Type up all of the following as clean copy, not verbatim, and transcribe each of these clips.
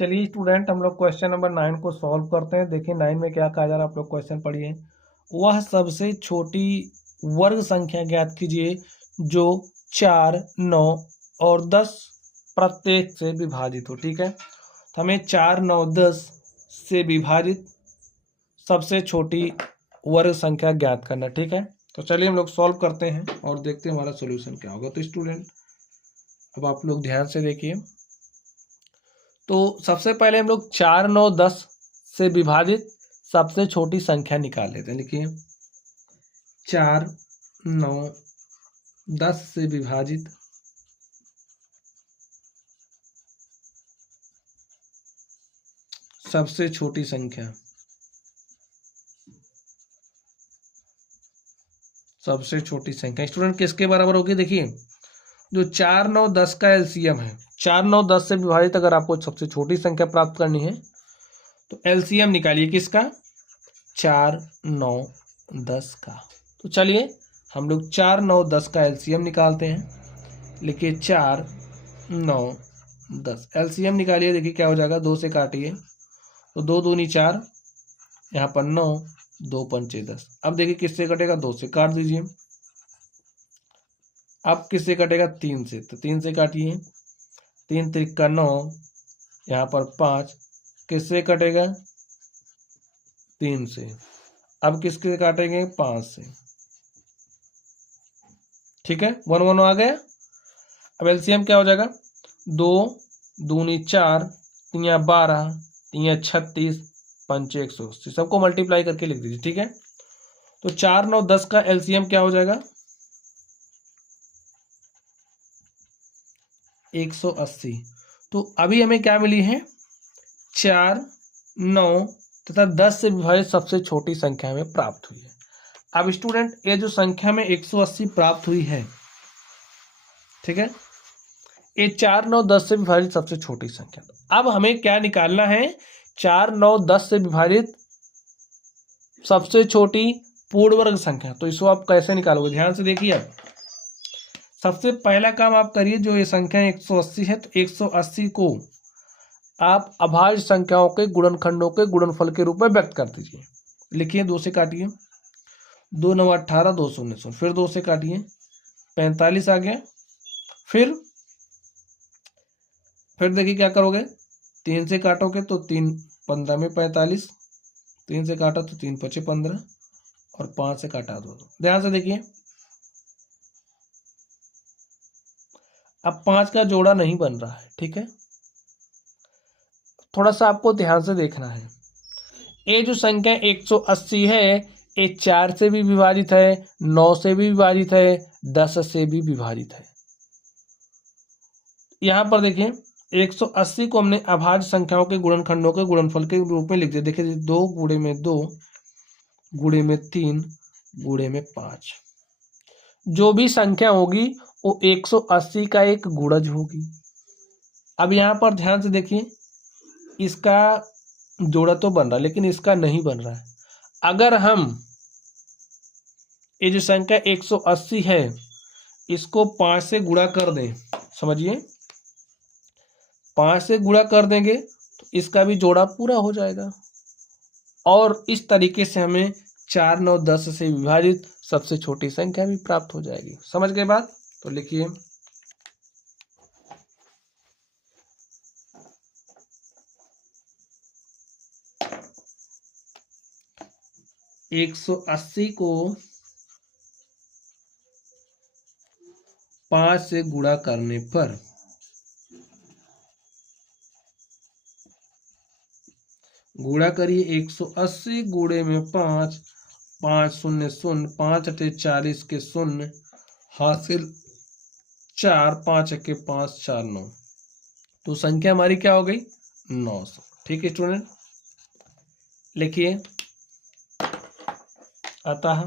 चलिए स्टूडेंट, हम लोग क्वेश्चन नंबर 9 को सॉल्व करते हैं। देखिए 9 में क्या कहा जा रहा है, आप लोग क्वेश्चन पढ़िए। वह सबसे छोटी वर्ग संख्या ज्ञात कीजिए जो 4, 9 और 10 प्रत्येक से विभाजित हो। ठीक है, तो हमें 4, 9, 10 से विभाजित सबसे छोटी वर्ग संख्या ज्ञात करना। ठीक है, तो चलिए हम लोग सॉल्व करते हैं और देखते हैं हमारा सोल्यूशन क्या होगा। तो स्टूडेंट अब आप लोग ध्यान से देखिए। तो सबसे पहले हम लोग 4, 9, 10 से विभाजित सबसे छोटी संख्या निकाल लेते हैं। लिखिए 4, 9, 10 से विभाजित सबसे छोटी संख्या। सबसे छोटी संख्या स्टूडेंट किसके बराबर होगी? देखिए जो 4, 9, 10 का एलसीएम है, 4, 9, 10 से विभाजित अगर आपको सबसे छोटी संख्या प्राप्त करनी है तो एलसीएम निकालिए किसका? 4, 9, 10 का। तो चलिए हम लोग 4, 9, 10 का एलसीएम निकालते हैं। लिखिए 4, 9, 10 एलसीएम निकालिए। देखिए क्या हो जाएगा, 2 से काटिए तो 2 दूनी 4, यहाँ पर 9, 2 पंचे 10। अब देखिए किससे कटेगा? 2 से काट दीजिए। अब किससे कटेगा? 3 से, तो 3 से काटिए। 3 त्रिक 9, यहाँ पर 5, किससे कटेगा? 3 से। अब किसके काटेंगे? 5 से। ठीक है, 1 1 आ गया। अब एलसीएम क्या हो जाएगा? 2 दूनी 4, 3 12, 3 36, पंचे 180। सबको मल्टीप्लाई करके लिख दीजिए। ठीक है, तो 4, 9, 10 का एलसीएम क्या हो जाएगा? 180। तो अभी हमें क्या मिली है? 4, 9 तथा 10 से विभाजित सबसे छोटी संख्या हमें प्राप्त हुई है। अब स्टूडेंट ये जो संख्या में 180 प्राप्त हुई है, ठीक है, ये 4, 9, 10 से विभाजित सबसे छोटी संख्या। अब हमें क्या निकालना है? 4, 9, 10 से विभाजित सबसे छोटी पूर्ण वर्ग संख्या। तो इसको आप कैसे निकालोगे? ध्यान से देखिए। अब सबसे पहला काम आप करिए, जो ये संख्या 180 है तो 180 को आप अभाज्य संख्याओं के गुणनखंडों के गुणनफल के रूप में व्यक्त कर दीजिए। लिखिए 2 से काटिए, 2 9 18, 2 0 0, फिर 2 से काटिए, 45 आ गया। फिर देखिए क्या करोगे, 3 से काटोगे तो 3 15 में 45, 3 से काटा तो 3 5 15 और 5 से काटा 2। ध्यान से देखिए, अब 5 का जोड़ा नहीं बन रहा है। ठीक है, थोड़ा सा आपको ध्यान से देखना है। ये जो संख्या 180 है, ये 4 से भी विभाजित है, 9 से भी विभाजित है, 10 से भी विभाजित है। यहाँ पर देखिए 180 को हमने अभाज्य संख्याओं के गुणनखंडों के गुणनफल के रूप में लिख दिया। देखिए 2 गुणे में 2 गुणे में 3 गुणे में 5, जो भी संख्या होगी वो 180 का एक गुणज होगी। अब यहाँ पर ध्यान से देखिए, इसका जोड़ा तो बन रहा है लेकिन इसका नहीं बन रहा है। अगर हम ये जो संख्या 180 है इसको 5 से गुणा कर दें, समझिए 5 से गुणा कर देंगे तो इसका भी जोड़ा पूरा हो जाएगा। और इस तरीके से हमें 4, 9, 10 से विभाजित सबसे छोटी संख्या भी प्राप्त हो जाएगी। समझ गए बात? तो लिखिए 180 को 5 से गुणा करने पर गुणा करिए 180 गुणे में 5, 5 0 0, 5 अठे 40 के 0 हासिल 4, 5 के 5 4 9। तो संख्या हमारी क्या हो गई? 900। ठीक है स्टूडेंट, लिखिए अतः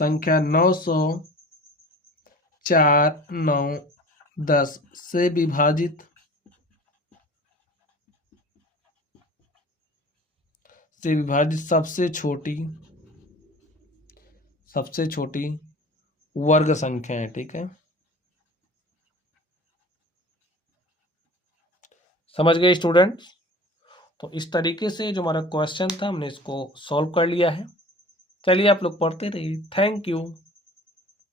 संख्या 900 4, 9, 10 से विभाजित सबसे छोटी वर्ग संख्या है। ठीक है, समझ गए स्टूडेंट्स? तो इस तरीके से जो हमारा क्वेश्चन था हमने इसको सॉल्व कर लिया है। चलिए आप लोग पढ़ते रहिए। Thank you.